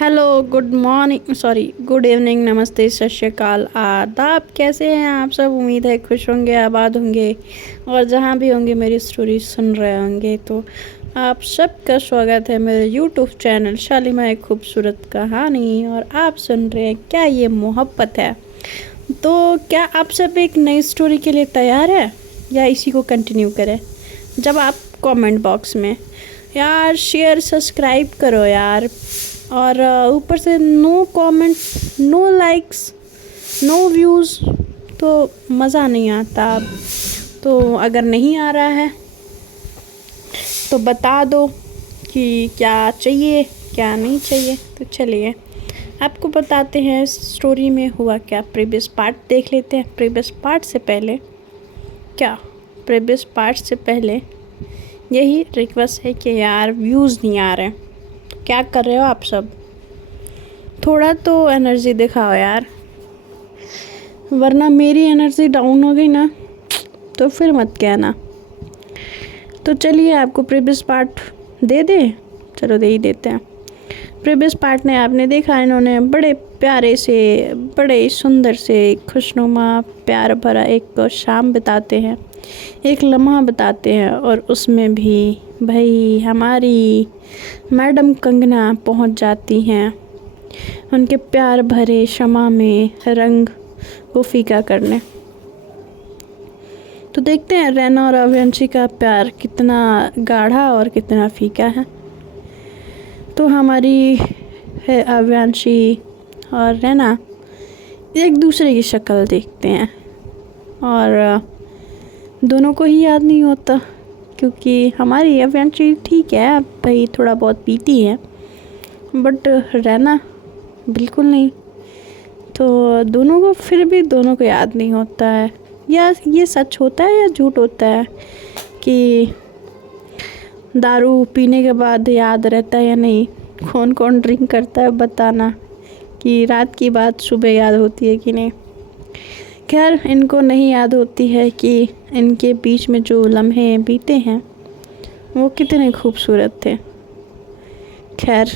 Hello, good morning, sorry good evening, नमस्ते, सत श्री अकाल, आदाब। कैसे हैं आप सब? उम्मीद है खुश होंगे, आबाद होंगे और जहाँ भी होंगे मेरी स्टोरी सुन रहे होंगे। तो आप सबका स्वागत है मेरे यूट्यूब चैनल शालिमा एक खूबसूरत कहानी। और आप सुन रहे हैं क्या ये मोहब्बत है। तो क्या आप सब एक नई स्टोरी के लिए तैयार है या इसी को कंटिन्यू करें? जब आप कमेंट बॉक्स में यार शेयर सब्सक्राइब करो यार, और ऊपर से no comment, no likes, no views तो मज़ा नहीं आता। तो अगर नहीं आ रहा है तो बता दो कि क्या चाहिए क्या नहीं चाहिए। तो चलिए आपको बताते हैं स्टोरी में हुआ क्या। प्रीवियस पार्ट देख लेते हैं। प्रीवियस पार्ट से पहले यही रिक्वेस्ट है कि यार व्यूज़ नहीं आ रहे, क्या कर रहे हो आप सब? थोड़ा तो एनर्जी दिखाओ यार, वरना मेरी एनर्जी डाउन हो गई ना तो फिर मत कहना। तो चलिए आपको प्रीवियस पार्ट दे दें। चलो दे ही देते हैं। प्रीवियस पार्ट में आपने देखा इन्होंने बड़े प्यारे से, बड़े सुंदर से, खुशनुमा प्यार भरा एक शाम बिताते हैं, एक लम्हा बताते हैं। और उसमें भी भाई हमारी मैडम कंगना पहुंच जाती हैं उनके प्यार भरे शमा में रंग को फीका करने। तो देखते हैं रैना और अव्यांशी का प्यार कितना गाढ़ा और कितना फीका है। तो हमारी है अव्यांशी और रैना एक दूसरे की शक्ल देखते हैं और दोनों को ही याद नहीं होता, क्योंकि हमारी अव्यांशी ठीक है भाई, थोड़ा बहुत पीती है, बट रैना बिल्कुल नहीं। तो दोनों को फिर भी दोनों को याद नहीं होता है। या ये सच होता है या झूठ होता है कि दारू पीने के बाद याद रहता है या नहीं? कौन कौन ड्रिंक करता है बताना, कि रात की बात सुबह याद होती है कि नहीं। खैर इनको नहीं याद होती है कि इनके बीच में जो लम्हे बीते हैं वो कितने खूबसूरत थे। खैर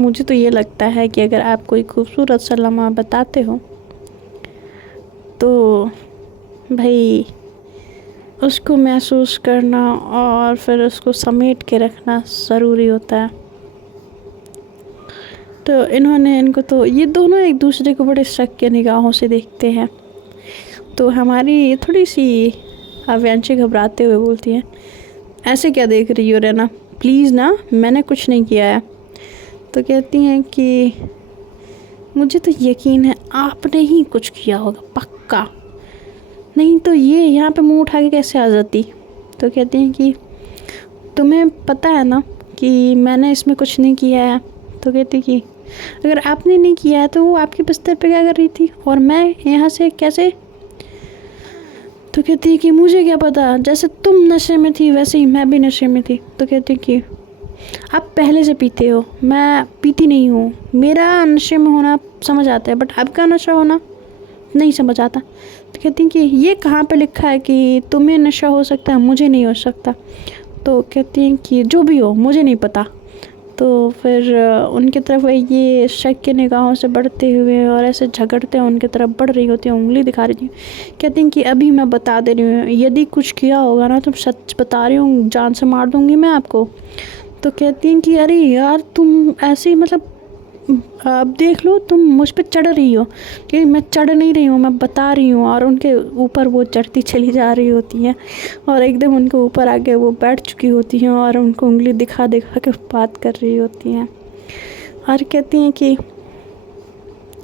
मुझे तो ये लगता है कि अगर आप कोई खूबसूरत सा लम्हा बताते हो तो भाई उसको महसूस करना और फिर उसको समेट के रखना ज़रूरी होता है। तो इनको तो ये दोनों एक दूसरे को बड़े शक के निगाहों से देखते हैं। तो हमारी थोड़ी सी अव्यांशी घबराते हुए बोलती है, ऐसे क्या देख रही हो रैना, प्लीज़ ना, मैंने कुछ नहीं किया है। तो कहती हैं कि मुझे तो यकीन है आपने ही कुछ किया होगा पक्का, नहीं तो ये यहाँ पे मुंह उठा के कैसे आ जाती। तो कहती हैं कि तुम्हें पता है ना कि मैंने इसमें कुछ नहीं किया है। तो कहती कि अगर आपने नहीं किया है तो वो आपके बिस्तर पे क्या कर रही थी और मैं यहाँ से कैसे? तो कहती है कि मुझे क्या पता, जैसे तुम नशे में थी वैसे ही मैं भी नशे में थी। तो कहती है कि आप पहले से पीते हो, मैं पीती नहीं हूँ, मेरा नशे में होना समझ आता है बट आपका नशा होना नहीं समझ आता। तो कहती हैं कि ये कहाँ पे लिखा है कि तुम्हें नशा हो सकता है मुझे नहीं हो सकता। तो कहती हैं कि जो भी हो मुझे नहीं पता। तो फिर उनकी तरफ ये शक के निगाहों से बढ़ते हुए और ऐसे झगड़ते हैं उनकी तरफ बढ़ रही होती है, उंगली दिखा रही थी। कहती हैं कि अभी मैं बता दे रही हूँ, यदि कुछ किया होगा ना, तुम सच बता रही हूँ, जान से मार दूँगी मैं आपको। तो कहती हैं कि अरे यार तुम ऐसे ही मतलब अब देख लो, तुम मुझ पे चढ़ रही हो। कि मैं चढ़ नहीं रही हूँ, मैं बता रही हूँ। और उनके ऊपर वो चढ़ती चली जा रही होती हैं और एकदम उनके ऊपर आके वो बैठ चुकी होती हैं और उनको उंगली दिखा दिखा के बात कर रही होती हैं। और कहती हैं कि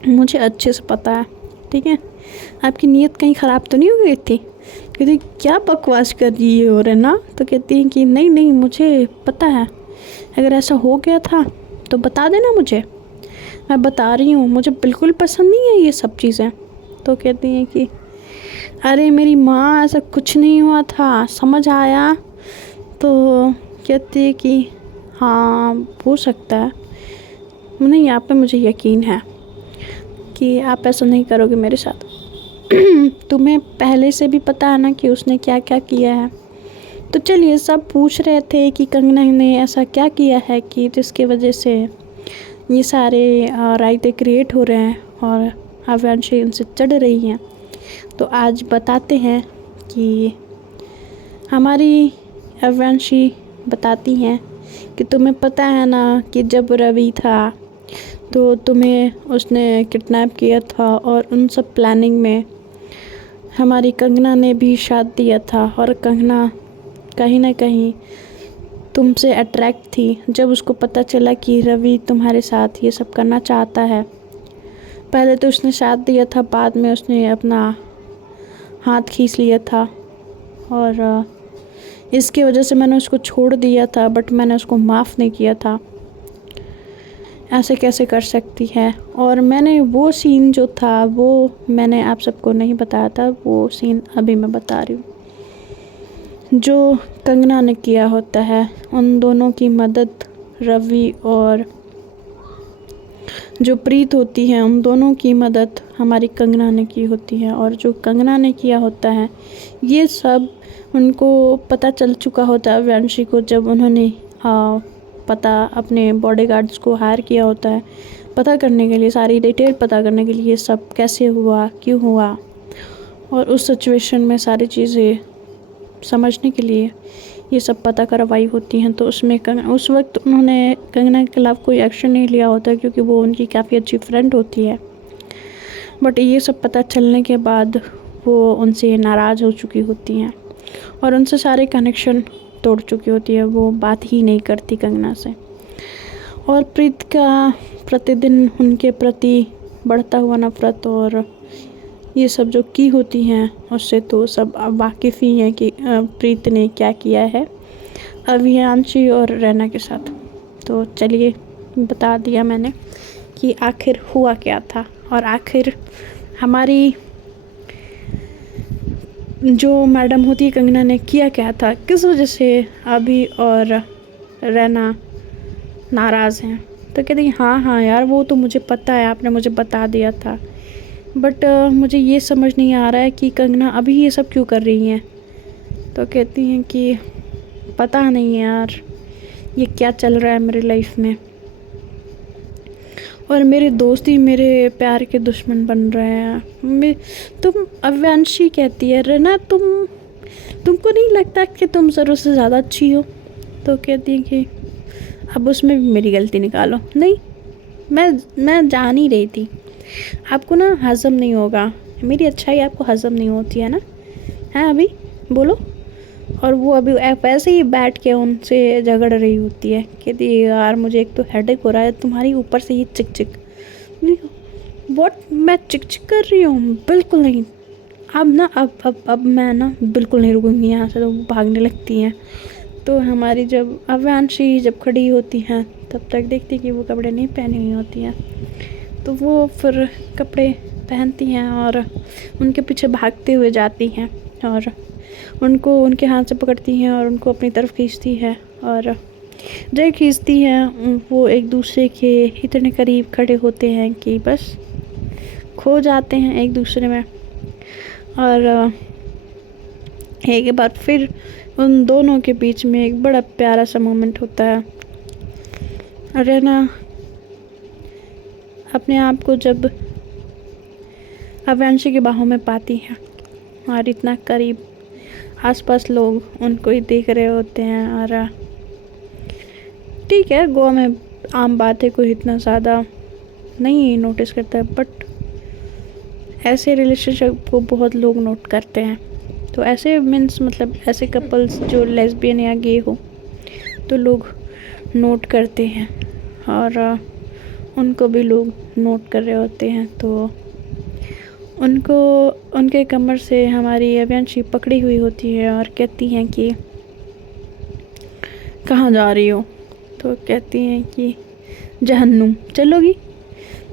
मुझे अच्छे से पता है, ठीक है, आपकी नीयत कहीं ख़राब तो नहीं हो गई थी। कहती क्या बकवास कर रही है और है ना। तो कहती हैं कि नहीं नहीं मुझे पता है, अगर ऐसा हो गया था तो बता देना मुझे, मैं बता रही हूँ, मुझे बिल्कुल पसंद नहीं है ये सब चीज़ें। तो कहती हैं कि अरे मेरी माँ ऐसा कुछ नहीं हुआ था, समझ आया। तो कहती है कि हाँ हो सकता है, नहीं आप पे मुझे यकीन है कि आप ऐसा नहीं करोगे मेरे साथ। तुम्हें पहले से भी पता है ना कि उसने क्या क्या किया है। तो चलिए सब पूछ रहे थे कि कंगना ने ऐसा क्या किया है कि जिसकी वजह से ये सारे रायते क्रिएट हो रहे हैं और अव्यांशी उनसे चढ़ रही हैं। तो आज बताते हैं कि हमारी अव्यांशी बताती हैं कि तुम्हें पता है ना कि जब रवि था तो तुम्हें उसने किडनैप किया था और उन सब प्लानिंग में हमारी कंगना ने भी साथ दिया था और कंगना कहीं ना कहीं तुमसे अट्रैक्ट थी। जब उसको पता चला कि रवि तुम्हारे साथ ये सब करना चाहता है, पहले तो उसने साथ दिया था, बाद में उसने अपना हाथ खींच लिया था और इसकी वजह से मैंने उसको छोड़ दिया था, बट मैंने उसको माफ़ नहीं किया था। ऐसे कैसे कर सकती है। और मैंने वो सीन जो था वो मैंने आप सबको नहीं बताया था, वो सीन अभी मैं बता रही हूँ जो कंगना ने किया होता है। उन दोनों की मदद रवि और जो प्रीत होती है उन दोनों की मदद हमारी कंगना ने की होती है। और जो कंगना ने किया होता है ये सब उनको पता चल चुका होता है अव्यांशी को, जब उन्होंने पता अपने बॉडीगार्ड्स को हायर किया होता है पता करने के लिए, सारी डिटेल पता करने के लिए ये सब कैसे हुआ, क्यों हुआ, और उस सिचुएशन में सारी चीज़ें समझने के लिए ये सब पता करवाई होती हैं। तो उसमें उस वक्त उन्होंने कंगना के खिलाफ़ कोई एक्शन नहीं लिया होता क्योंकि वो उनकी काफ़ी अच्छी फ्रेंड होती है। बट ये सब पता चलने के बाद वो उनसे नाराज़ हो चुकी होती हैं और उनसे सारे कनेक्शन तोड़ चुकी होती है। वो बात ही नहीं करती कंगना से। और प्रीत का प्रतिदिन उनके प्रति बढ़ता हुआ नफरत और ये सब जो की होती हैं उससे तो सब अब वाकिफ़ ही हैं कि प्रीत ने क्या किया है अव्यांशी और रैना के साथ। तो चलिए बता दिया मैंने कि आखिर हुआ क्या था और आखिर हमारी जो मैडम होती है कंगना ने किया क्या था, किस वजह से अभी और रैना नाराज़ हैं। तो कहती हाँ हाँ यार वो तो मुझे पता है, आपने मुझे बता दिया था, बट मुझे ये समझ नहीं आ रहा है कि कंगना अभी ये सब क्यों कर रही हैं। तो कहती हैं कि पता नहीं यार ये क्या चल रहा है मेरी लाइफ में, और मेरे दोस्त ही मेरे प्यार के दुश्मन बन रहे हैं। तुम अव्यांशी कहती है रैना तुमको नहीं लगता कि तुम ज़रूर से ज़्यादा अच्छी हो। तो कहती है कि अब उसमें भी मेरी गलती निकालो। नहीं, मैं जान ही रही थी आपको ना हज़म नहीं होगा, मेरी अच्छाई आपको हज़म नहीं होती है ना, हैं अभी बोलो। और वो अभी वैसे ही बैठ के उनसे झगड़ रही होती है, कहती है यार मुझे एक तो हेडेक हो रहा है, तुम्हारी ऊपर से ये चिक चिक नहीं। व्हाट, मैं चिक चिक कर रही हूँ? बिल्कुल नहीं। अब ना अब मैं ना बिल्कुल नहीं रुकूंगी यहाँ से। तो वो भागने लगती हैं। तो हमारी जब अव्यांशी जब खड़ी होती हैं तब तक देखती कि वो कपड़े नहीं पहनी हुई होती हैं। तो वो फिर कपड़े पहनती हैं और उनके पीछे भागते हुए जाती हैं और उनको उनके हाथ से पकड़ती हैं और उनको अपनी तरफ खींचती है। और जब खींचती हैं वो एक दूसरे के इतने करीब खड़े होते हैं कि बस खो जाते हैं एक दूसरे में। और एक बार फिर उन दोनों के बीच में एक बड़ा प्यारा सा मोमेंट होता है। रैना अपने आप को जब अव्यांशी की बाहों में पाती है और इतना करीब आसपास लोग उनको ही देख रहे होते हैं। और ठीक है, गोवा में आम बात है, कोई इतना ज़्यादा नहीं नोटिस करता है, बट ऐसे रिलेशनशिप को बहुत लोग नोट करते हैं। तो ऐसे मीन्स मतलब ऐसे कपल्स जो लेस्बियन या गे हो तो लोग नोट करते हैं और उनको भी लोग नोट कर रहे होते हैं। तो उनको उनके कमर से हमारी अव्यांशी पकड़ी हुई होती है और कहती हैं कि कहाँ जा रही हो। तो कहती हैं कि जहन्नुम चलोगी।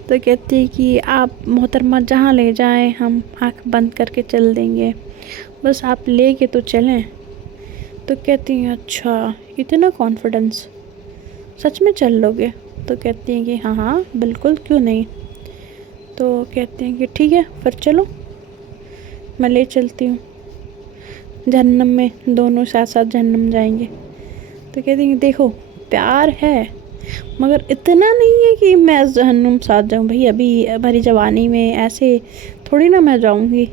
तो कहती है कि आप मोहतरमा जहाँ ले जाएं हम आँख बंद करके चल देंगे, बस आप ले के तो चलें। तो कहती हैं अच्छा इतना कॉन्फिडेंस, सच में चल लोगे। तो कहती हैं कि हाँ हाँ बिल्कुल, क्यों नहीं। तो कहते हैं कि ठीक है फिर चलो, मैं ले चलती हूँ जहन्नम में, दोनों साथ साथ जहन्नम जाएंगे। तो कहती हैं देखो प्यार है मगर इतना नहीं है कि मैं जहन्नुम साथ जाऊँ भाई, अभी हमारी जवानी में ऐसे थोड़ी ना मैं जाऊँगी,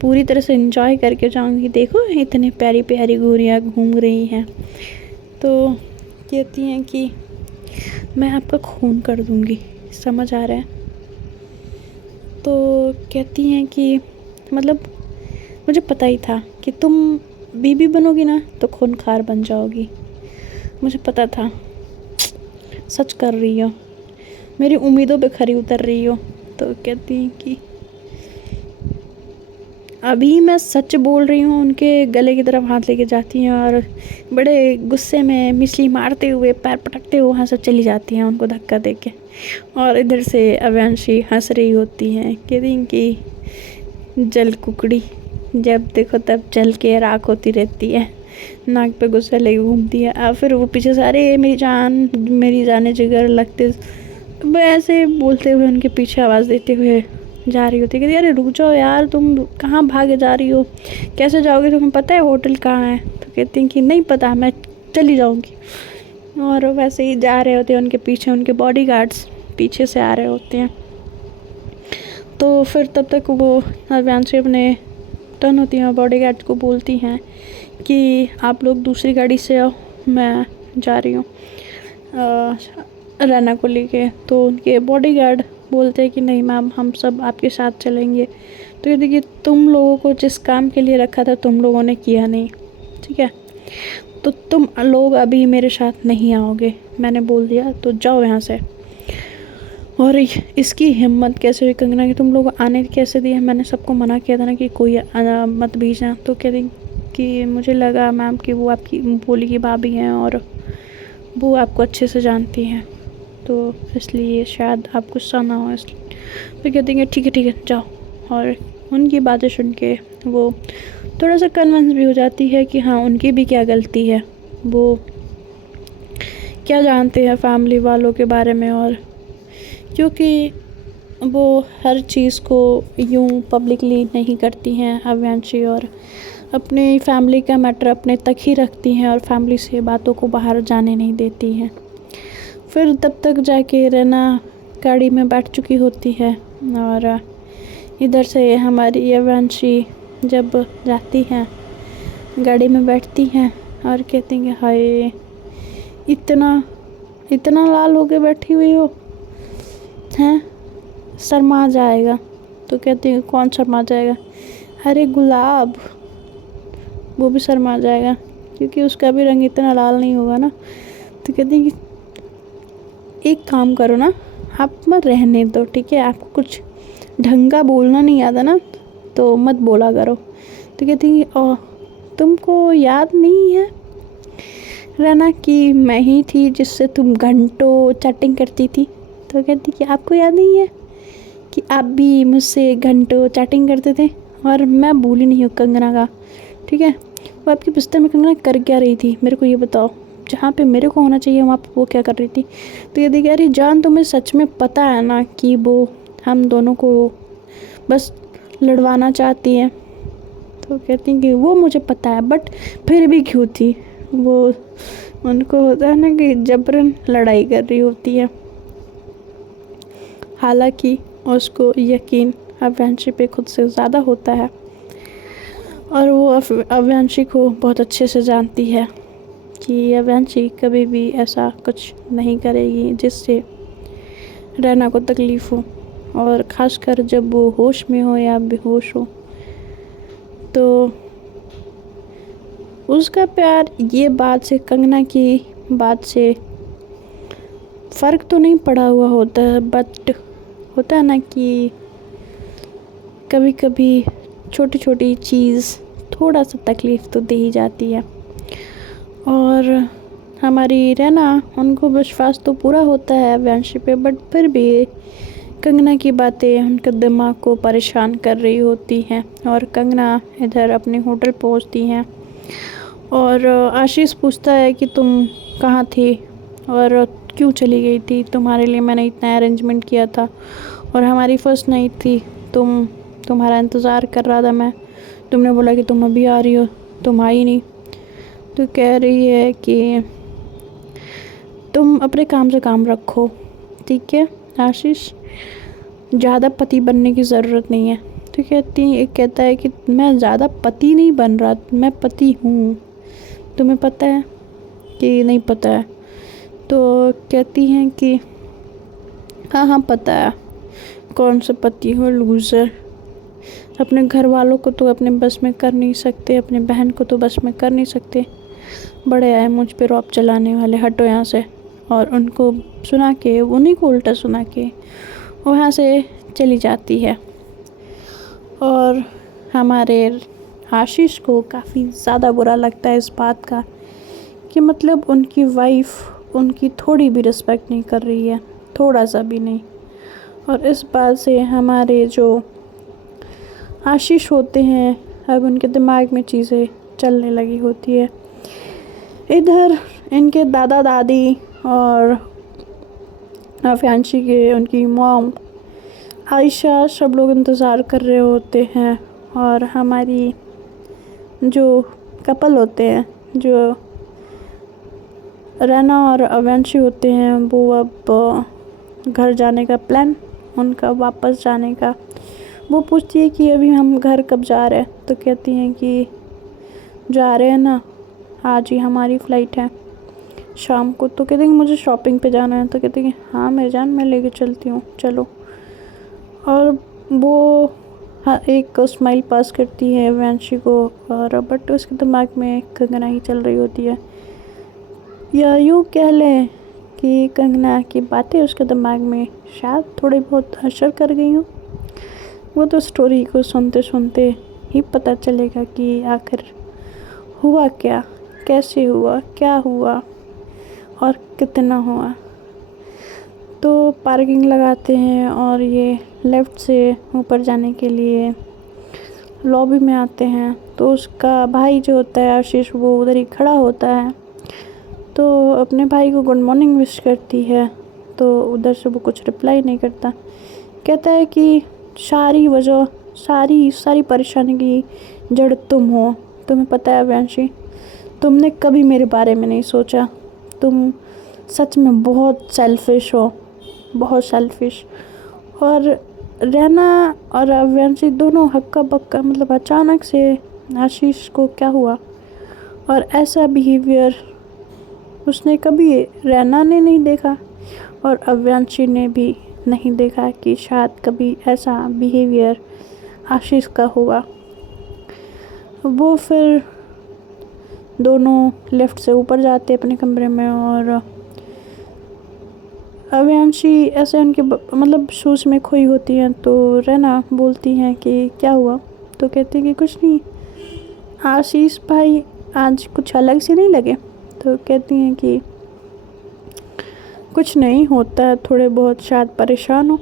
पूरी तरह से एंजॉय करके जाऊँगी। देखो इतनी प्यारी प्यारी गोरियाँ घूम रही हैं, तो कहती हैं कि मैं आपका खून कर दूँगी, समझ आ रहा है। तो कहती हैं कि मतलब मुझे पता ही था कि तुम बीबी बनोगी ना तो खूनखार बन जाओगी, मुझे पता था। सच कर रही हो, मेरी उम्मीदों पे खरी उतर रही हो। तो कहती हैं कि अभी मैं सच बोल रही हूँ। उनके गले की तरफ हाथ लेके जाती हैं और बड़े गुस्से में मिसली मारते हुए पैर पटकते हुए वहाँ से चली जाती हैं उनको धक्का देके। और इधर से अव्यांशी हंस रही होती हैं, कहती हैं कि जल कुकड़ी, जब देखो तब जल के राख होती रहती है, नाक पे गुस्सा लेके घूमती है। और फिर वो पीछे से अरे मेरी जाने जिगर लगते, ऐसे बोलते हुए उनके पीछे आवाज़ देते हुए जा रही होती है कि अरे रुक जाओ यार, तुम कहाँ भागे जा रही हो, कैसे जाओगे, तुम्हें पता है होटल कहाँ है। तो कहती हैं कि नहीं पता, मैं चली जाऊँगी। और वैसे ही जा रहे होते हैं, उनके पीछे उनके बॉडीगार्ड्स पीछे से आ रहे होते हैं। तो फिर तब तक वो अव्यांशी अपने टर्न होती हैं, बॉडीगार्ड को बोलती हैं कि आप लोग दूसरी गाड़ी से आओ, मैं जा रही हूँ रैना को लेके। तो उनके बॉडीगार्ड बोलते हैं कि नहीं मैम, हम सब आपके साथ चलेंगे। तो ये देखिए, तुम लोगों को जिस काम के लिए रखा था तुम लोगों ने किया नहीं, ठीक है, तो तुम लोग अभी मेरे साथ नहीं आओगे, मैंने बोल दिया, तो जाओ यहाँ से। और इसकी हिम्मत कैसे हुई कंगना की, तुम लोग आने कैसे दिए, मैंने सबको मना किया था ना कि कोई मत भेजना। तो कह रही कि मुझे लगा मैम कि वो आपकी भोली की भाभी हैं और वो आपको अच्छे से जानती हैं, तो इसलिए शायद आप गुस्सा ना हो, इसलिए। फिर कहती हैं ठीक है जाओ। और उनकी बातें सुन के वो थोड़ा सा कन्विंस भी हो जाती है कि हाँ उनकी भी क्या गलती है, वो क्या जानते हैं फैमिली वालों के बारे में। और क्योंकि वो हर चीज़ को यूं पब्लिकली नहीं करती हैं अव्यांशी, और अपनी फैमिली का मैटर अपने तक ही रखती हैं और फैमिली से बातों को बाहर जाने नहीं देती हैं। फिर तब तक जाके रैना गाड़ी में बैठ चुकी होती है और इधर से हमारी अव्यांशी जब जाती हैं गाड़ी में बैठती हैं और कहती हैं हाय इतना इतना लाल होके बैठी हुई हो हैं, शर्मा जाएगा। तो कहती हैं कौन शर्मा जाएगा, अरे गुलाब, वो भी शर्मा जाएगा क्योंकि उसका भी रंग इतना लाल नहीं होगा ना। तो कहती हैं कि एक काम करो ना, आप मत रहने दो, ठीक है, आपको कुछ ढंग का बोलना नहीं आता ना तो मत बोला करो। तो कहती हैं तुमको याद नहीं है रैना कि मैं ही थी जिससे तुम घंटों चैटिंग करती थी। तो कहती कि आपको याद नहीं है कि आप भी मुझसे घंटों चैटिंग करते थे, और मैं भूली नहीं हूँ कंगना का, ठीक है। वो आपके बिस्तर में कंगना कर क्या रही थी, मेरे को ये बताओ, जहाँ पे मेरे को होना चाहिए वहाँ पे वो क्या कर रही थी। तो ये देखिए अरे जान, तुम्हें सच में पता है ना कि वो हम दोनों को बस लड़वाना चाहती है। तो कहती हैं कि वो मुझे पता है, बट फिर भी क्यों थी, वो उनको होता है ना कि जबरन लड़ाई कर रही होती है। हालांकि उसको यकीन अव्यांशी पे खुद से ज़्यादा होता है और वो अव्यांशी को बहुत अच्छे से जानती है कि अव्यांशी कभी भी ऐसा कुछ नहीं करेगी जिससे रैना को तकलीफ़ हो, और ख़ासकर जब वो होश में हो या बेहोश हो। तो उसका प्यार ये बात से, कंगना की बात से फ़र्क तो नहीं पड़ा हुआ होता है, बट होता है ना कि कभी कभी छोटी छोटी चीज़ थोड़ा सा तकलीफ़ तो दे ही जाती है। और हमारी रैना, उनको विश्वास तो पूरा होता है अव्यांशी पे, बट फिर भी कंगना की बातें उनके दिमाग को परेशान कर रही होती हैं। और कंगना इधर अपने होटल पहुंचती हैं और आशीष पूछता है कि तुम कहाँ थी और क्यों चली गई थी, तुम्हारे लिए मैंने इतना अरेंजमेंट किया था और हमारी फर्स्ट नाइट थी, तुम्हारा इंतज़ार कर रहा था मैं, तुमने बोला कि तुम अभी आ रही हो, तुम आई नहीं। तो कह रही है कि तुम अपने काम से काम रखो, ठीक है आशीष, ज़्यादा पति बनने की ज़रूरत नहीं है। तो कहता है कि मैं ज़्यादा पति नहीं बन रहा, मैं पति हूँ। तुम्हें पता है कि नहीं पता है? तो कहती हैं कि हाँ हाँ पता है, कौन सा पति हो लूज़र, अपने घर वालों को तो अपने बस में कर नहीं सकते, अपने बहन को तो बस में कर नहीं सकते, बड़े आए मुझ पे रौब चलाने वाले, हटो यहाँ से। और उनको सुना के, उन्हीं को उल्टा सुना के वहाँ से चली जाती है। और हमारे आशीष को काफ़ी ज़्यादा बुरा लगता है इस बात का कि मतलब उनकी वाइफ उनकी थोड़ी भी रिस्पेक्ट नहीं कर रही है, थोड़ा सा भी नहीं। और इस बात से हमारे जो आशीष होते हैं, अब उनके दिमाग में चीज़ें चलने लगी होती है। इधर इनके दादा दादी और आफियांशी के उनकी मॉम आयशा सब लोग इंतज़ार कर रहे होते हैं। और हमारी जो कपल होते हैं, जो रैना और अवंशी होते हैं, वो अब घर जाने का प्लान उनका, वापस जाने का। वो पूछती है कि अभी हम घर कब जा रहे हैं? तो कहती हैं कि जा रहे हैं ना, आज ही हमारी फ़्लाइट है शाम को। तो कहते हैं मुझे शॉपिंग पे जाना है। तो कहते हैं हाँ मेरी जान, मैं लेके चलती हूँ, चलो। और वो एक स्माइल पास करती है वंशी को, और बट उसके दिमाग में कंगना ही चल रही होती है, या यूँ कह लें कि कंगना की बातें उसके दिमाग में शायद थोड़ी बहुत असर कर गई हूँ। वो तो स्टोरी को सुनते सुनते ही पता चलेगा कि आखिर हुआ क्या, कैसे हुआ, क्या हुआ और कितना हुआ। तो पार्किंग लगाते हैं और ये लेफ़्ट से ऊपर जाने के लिए लॉबी में आते हैं। तो उसका भाई जो होता है आशीष, वो उधर ही खड़ा होता है। तो अपने भाई को गुड मॉर्निंग विश करती है। तो उधर से वो कुछ रिप्लाई नहीं करता, कहता है कि सारी वजह, सारी परेशानी की जड़ तुम हो। तुम्हें पता है वंशी, तुमने कभी मेरे बारे में नहीं सोचा, तुम सच में बहुत सेल्फिश हो, बहुत सेल्फिश। और रहना और वंशी दोनों हक्का बक्का, मतलब अचानक से आशीष को क्या हुआ, और ऐसा बिहेवियर उसने कभी रहना ने नहीं देखा और अव्यांशी ने भी नहीं देखा कि शायद कभी ऐसा बिहेवियर आशीष का हुआ। वो फिर दोनों लिफ्ट से ऊपर जाते अपने कमरे में, और अव्यांशी ऐसे उनके मतलब शूज़ में खोई होती हैं। तो रहना बोलती हैं कि क्या हुआ? तो कहती कि कुछ नहीं, आशीष भाई आज कुछ अलग से नहीं लगे। तो कहती हैं कि कुछ नहीं होता है, थोड़े बहुत शायद परेशान हो।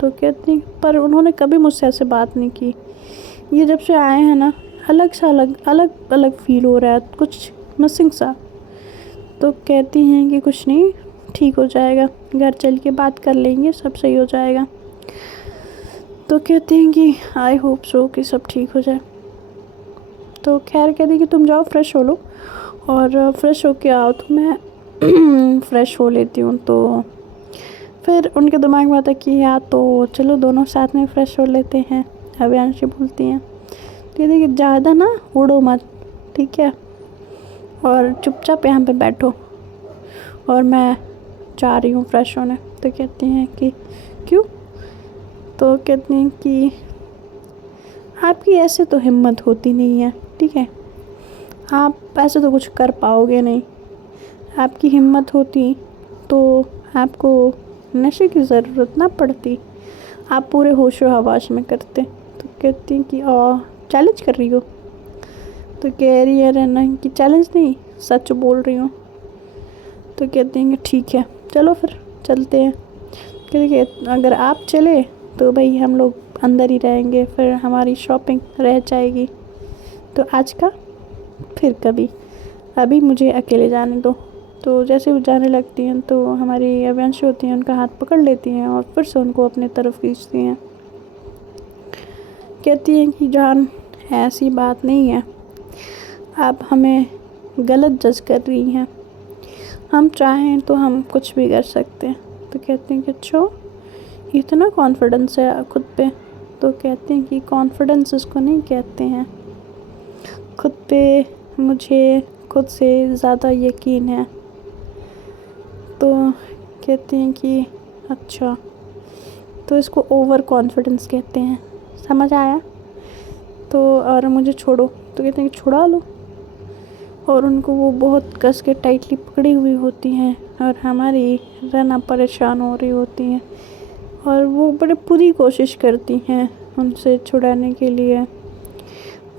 तो कहती पर उन्होंने कभी मुझसे ऐसे बात नहीं की, ये जब से आए हैं ना अलग फील हो रहा है, कुछ मिसिंग सा। तो कहती हैं कि कुछ नहीं, ठीक हो जाएगा, घर चल के बात कर लेंगे, सब सही हो जाएगा। तो कहती हैं कि आई होप सो कि सब ठीक हो जाए। तो खैर कहती कि तुम जाओ फ्रेश हो लो, और फ्रेश होके आओ तो मैं फ्रेश हो लेती हूँ। तो फिर उनके दिमाग में आता कि या तो चलो दोनों साथ में फ्रेश हो लेते हैं। अव्यांशी बोलती हैं तो कहती कि ज़्यादा ना उड़ो मत, ठीक है, और चुपचाप यहाँ पे बैठो, और मैं जा रही हूँ फ्रेश होने। तो कहती हैं कि क्यों? तो कहती हैं कि आपकी ऐसे तो हिम्मत होती नहीं है, ठीक है, आप ऐसे तो कुछ कर पाओगे नहीं, आपकी हिम्मत होती तो आपको नशे की ज़रूरत ना पड़ती, आप पूरे होशो हवास में करते। तो कहती हैं कि चैलेंज कर रही हो? तो कह रही है रहना कि चैलेंज नहीं, सच बोल रही हूँ। तो कहते हैं कि ठीक है चलो फिर चलते हैं। कहते अगर आप चले तो भाई हम लोग अंदर ही रहेंगे, फिर हमारी शॉपिंग रह जाएगी। तो आज का फिर कभी, अभी मुझे अकेले जाने दो। तो जैसे वो जाने लगती हैं तो हमारी अव्यांशी होती हैं, उनका हाथ पकड़ लेती हैं और फिर से उनको अपने तरफ खींचती हैं। कहती हैं कि जान ऐसी बात नहीं है, आप हमें गलत जज कर रही हैं, हम चाहें तो हम कुछ भी कर सकते हैं। तो कहते हैं कि अच्छा इतना कॉन्फिडेंस है खुद पे। तो कहते हैं कि कॉन्फिडेंस इसको नहीं कहते हैं, खुद पे मुझे खुद से ज़्यादा यकीन है। तो कहते हैं कि अच्छा तो इसको ओवर कॉन्फिडेंस कहते हैं, समझ आया। तो और मुझे छोड़ो, तो कहते हैं कि छुड़ा लो। और उनको वो बहुत कस के टाइटली पकड़ी हुई होती हैं और हमारी रना परेशान हो रही होती हैं और वो बड़े पूरी कोशिश करती हैं उनसे छुड़ाने के लिए।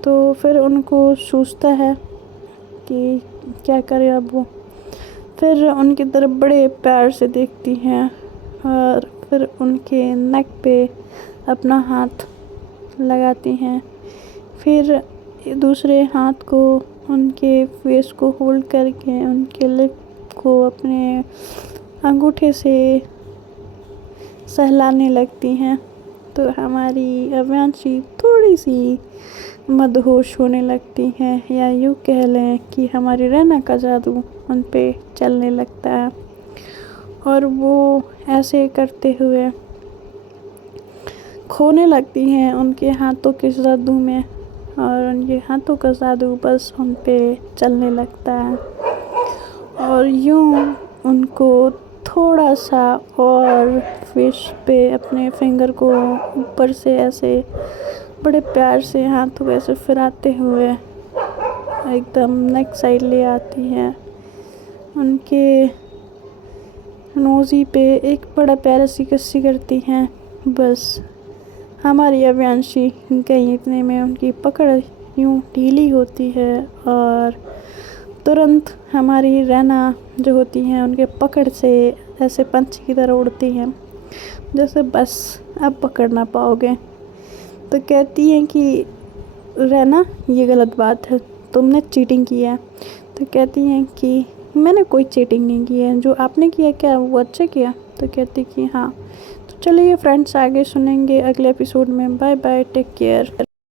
तो फिर उनको सूझता है कि क्या करे अब वो। फिर उनकी तरफ बड़े प्यार से देखती हैं और फिर उनके नेक पे अपना हाथ लगाती हैं। फिर दूसरे हाथ को उनके फेस को होल्ड करके उनके लिप को अपने अंगूठे से सहलाने लगती हैं। तो हमारी अव्यांशी थोड़ी सी मदहोश होने लगती हैं, या यूँ कह लें कि हमारी रैना का जादू उन पे चलने लगता है और वो ऐसे करते हुए खोने लगती हैं उनके हाथों के जादू में और उनके हाथों का जादू बस उन पे चलने लगता है। और यूँ उनको थोड़ा सा और फिश पे अपने फिंगर को ऊपर से ऐसे बड़े प्यार से हाथों ऐसे फिराते हुए एकदम नेक साइड ले आती हैं। उनके नोज़ी पे एक बड़ा प्यारा सी कस्सी करती हैं। बस हमारी अव्यांशी गई इतने में उनकी पकड़ यूँ ढीली होती है और तुरंत हमारी रैना जो होती हैं उनके पकड़ से ऐसे पंछी की तरह उड़ती हैं, जैसे बस अब पकड़ ना पाओगे। तो कहती हैं कि रैना ये गलत बात है, तुमने चीटिंग की है। तो कहती हैं कि मैंने कोई चीटिंग नहीं की है, जो आपने किया क्या वो अच्छा किया। तो कहती कि हाँ। तो चलिए फ्रेंड्स, आगे सुनेंगे अगले एपिसोड में। Bye bye, take care.